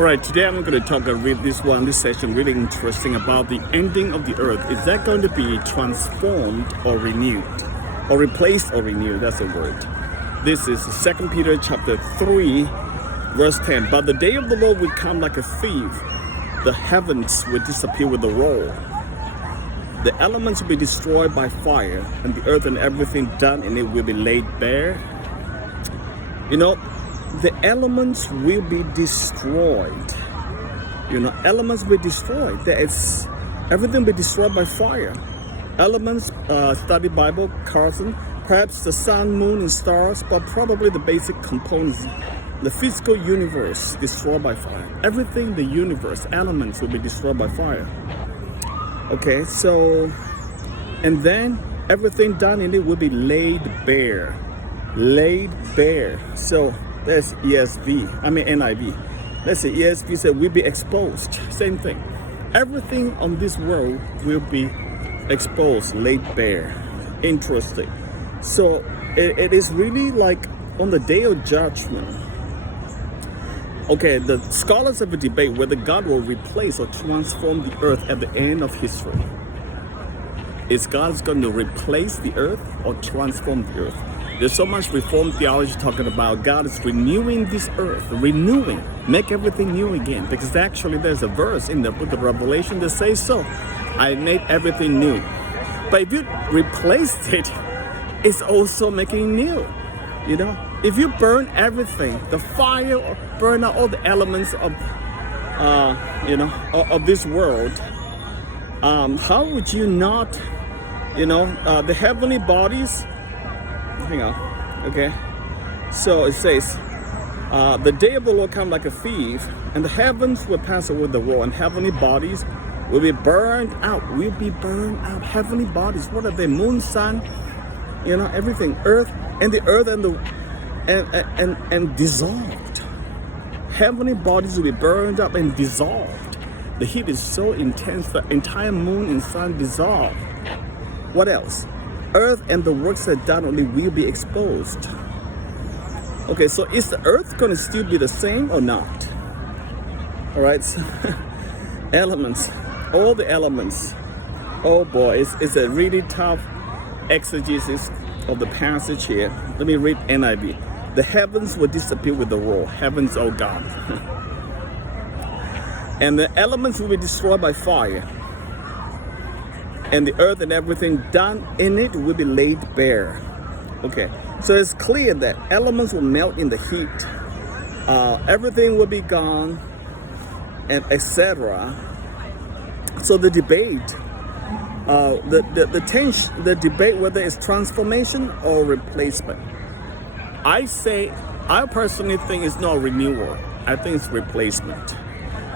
All right, today I'm going to talk and read this session really interesting about the ending of the earth. Is that going to be transformed or renewed? Or replaced or renewed? That's the word. This is 2 Peter chapter 3, verse 10. But the day of the Lord will come like a thief. The heavens will disappear with a roar. The elements will be destroyed by fire, and the earth and everything done in it will be laid bare. You know, the elements will be destroyed. Elements will be destroyed. Everything will be destroyed by fire. Elements, study Bible, Carson, perhaps the sun, moon, and stars, but probably the basic components, the physical universe destroyed by fire. Everything in the universe, elements will be destroyed by fire. Okay, so, and then everything done in it will be laid bare. Laid bare. So, that's NIV. Let's say ESV said we'll be exposed. Same thing. Everything on this world will be exposed, laid bare. Interesting. So it is really like on the day of judgment. Okay, the scholars have a debate whether God will replace or transform the earth at the end of history. Is God going to replace the earth or transform the earth? There's so much Reformed theology talking about God is renewing this earth, make everything new again. Because actually there's a verse in the book of Revelation that says so. I made everything new. But if you replaced it, it's also making new. If you burn everything, the fire burn out all the elements of, of this world. How would you not, the heavenly bodies? Hang on, okay. So it says, the day of the Lord come like a thief, and the heavens will pass away with the roar, and heavenly bodies will be burned out. Heavenly bodies. What are they? Moon, sun, everything. Earth and and dissolved. Heavenly bodies will be burned up and dissolved. The heat is so intense, the entire moon and sun dissolved. What else? Earth and the works that done only will be exposed. Okay, so is the earth going to still be the same or not? All right, so elements, all the elements. Oh boy, it's a really tough exegesis of the passage here. Let me read NIV. The heavens will disappear with a roar. Heavens, oh God. And the elements will be destroyed by fire. And the earth and everything done in it will be laid bare. Okay, so it's clear that elements will melt in the heat. Everything will be gone, and etc. So the debate, the debate whether it's transformation or replacement. I personally think it's not renewal. I think it's replacement.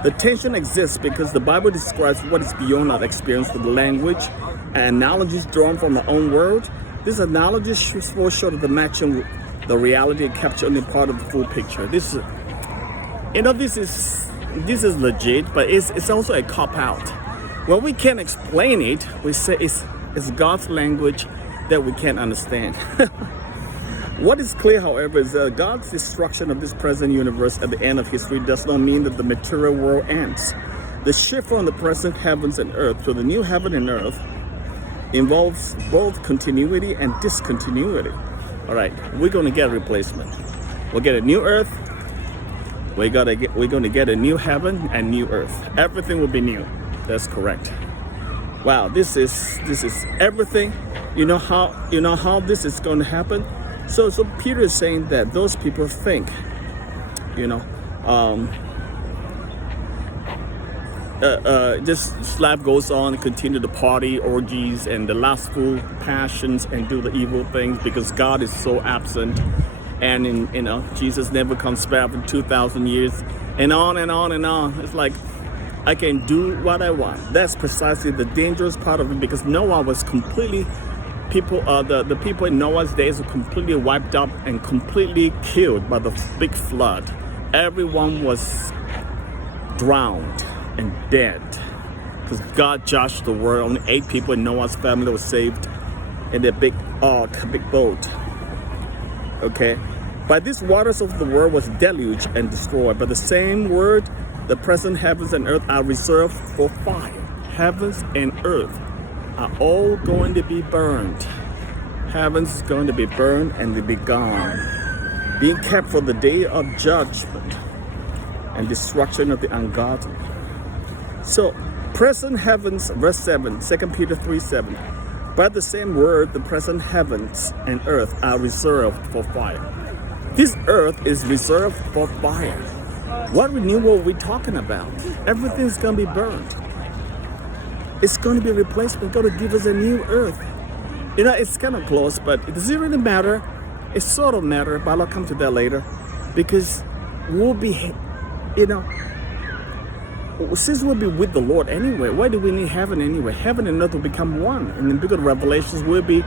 The tension exists because the Bible describes what is beyond our experience with language and analogies drawn from our own world. These analogies fall short of the matching the reality and capture only part of the full picture. This is legit, but it's also a cop-out. When we can't explain it, we say it's God's language that we can't understand. What is clear, however, is that God's destruction of this present universe at the end of history does not mean that the material world ends. The shift from the present heavens and earth to the new heaven and earth involves both continuity and discontinuity. All right, we're going to get a replacement. We'll get a new earth. We're going to get a new heaven and new earth. Everything will be new. That's correct. Wow, this is everything. You know how this is going to happen. So Peter is saying that those people think, just life goes on, continue the party, orgies, and the lustful passions, and do the evil things because God is so absent, and Jesus never comes back for 2,000 years, and on and on and on. It's like I can do what I want. That's precisely the dangerous part of it, because Noah was completely. The people in Noah's days were completely wiped out and completely killed by the big flood. Everyone was drowned and dead because God judged the world. Only 8 people in Noah's family were saved in their big ark, big boat. Okay, By these waters of the world was deluged and destroyed. But the same word The present heavens and earth are reserved for fire. Heavens and earth are all going to be burned. Heavens is going to be burned and to be gone, being kept for the day of judgment and destruction of the ungodly. So, present heavens, verse 7, 2 Peter 3:7. By the same word, the present heavens and earth are reserved for fire. This earth is reserved for fire. What renewal are we talking about? Everything's going to be burned. It's going to be replaced. It's going to give us a new earth. You know, it's kind of close, but it doesn't really matter. It sort of matters, but I'll come to that later. Because we'll be, you know, since we'll be with the Lord anyway, why do we need heaven anyway? Heaven and earth will become one. And in the book of Revelations, we'll be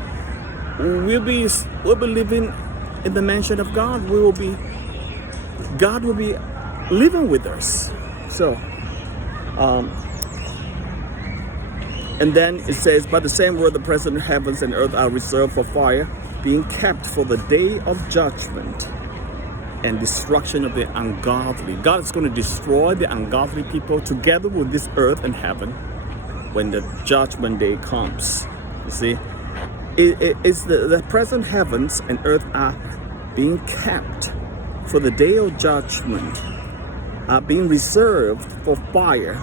living in the mansion of God. God will be living with us. So, and then it says, by the same word, the present heavens and earth are reserved for fire, being kept for the day of judgment and destruction of the ungodly. God is going to destroy the ungodly people together with this earth and heaven when the judgment day comes. You see, it's the present heavens and earth are being kept for the day of judgment, are being reserved for fire.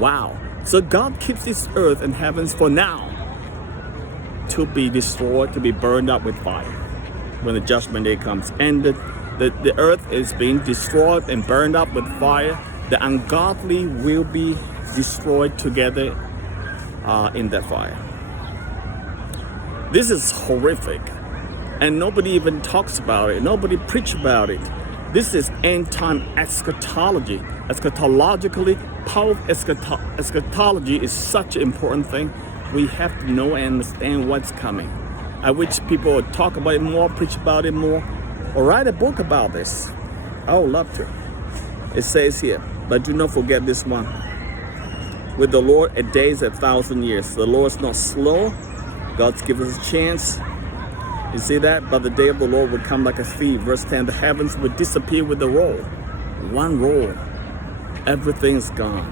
Wow. So God keeps this earth and heavens for now to be destroyed, to be burned up with fire when the judgment day comes. And the earth is being destroyed and burned up with fire. The ungodly will be destroyed together in that fire. This is horrific. And nobody even talks about it. Nobody preaches about it. This is end-time eschatology. Eschatologically, powerful eschatology is such an important thing. We have to know and understand what's coming. I wish people would talk about it more, preach about it more, or write a book about this. I would love to. It says here, but do not forget this one. With the Lord, a day is 1,000 years. The Lord is not slow. God's given us a chance. You see that? But the day of the Lord will come like a thief. Verse 10, the heavens will disappear with a roll. One roll. Everything's gone.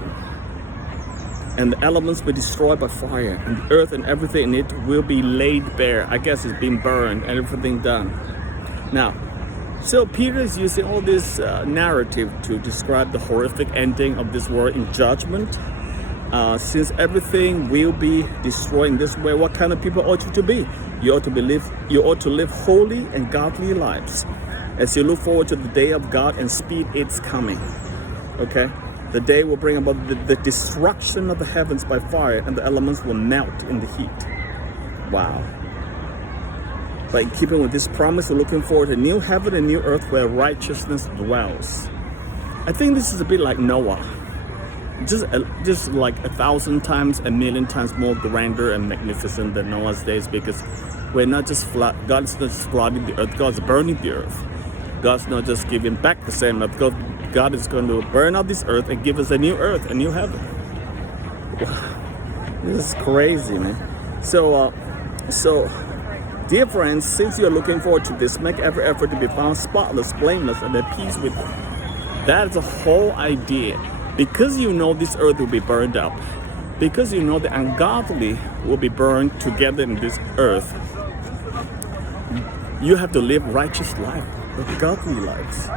And the elements will be destroyed by fire. And the earth and everything in it will be laid bare. I guess it's been burned and everything done. Now, so Peter is using all this narrative to describe the horrific ending of this world in judgment. Since everything will be destroyed in this way, what kind of people ought you to be? You ought to live holy and godly lives as you look forward to the day of God and speed its coming. Okay? The day will bring about the destruction of the heavens by fire, and the elements will melt in the heat. Wow. But in keeping with this promise, we're looking forward to a new heaven and new earth where righteousness dwells. I think this is a bit like Noah. Just like 1,000 times, 1,000,000 times more grander and magnificent than Noah's days, because we're not just God's not just flooding the earth, God's burning the earth. God's not just giving back the same earth. God is going to burn out this earth and give us a new earth, a new heaven. Wow. This is crazy, man. So dear friends, since you're looking forward to this, make every effort to be found spotless, blameless, and at peace with God. That is the whole idea. Because you know this earth will be burned up, because you know the ungodly will be burned together in this earth, you have to live righteous life, godly lives,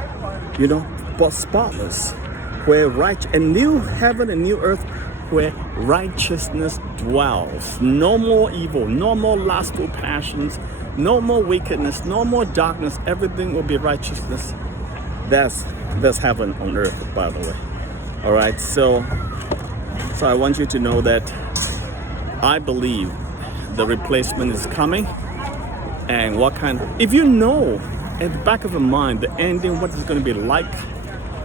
you know, but spotless, where a new heaven and new earth where righteousness dwells. No more evil, no more lustful passions, no more wickedness, no more darkness. Everything will be righteousness. That's heaven on earth, by the way. All right, so I want you to know that I believe the replacement is coming. And if you know at the back of your mind the ending, what it's going to be like,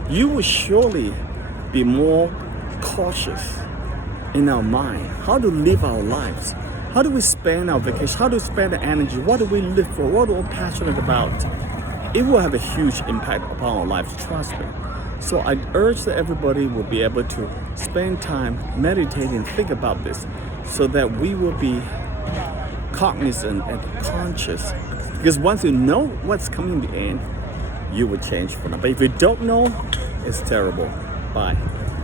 you will surely be more cautious in our mind. How to live our lives? How do we spend our vacation? How do we spend the energy? What do we live for? What are we passionate about? It will have a huge impact upon our lives, trust me. So I urge that everybody will be able to spend time meditating and think about this so that we will be cognizant and conscious. Because once you know what's coming in the end, you will change for now. But if you don't know, it's terrible. Bye.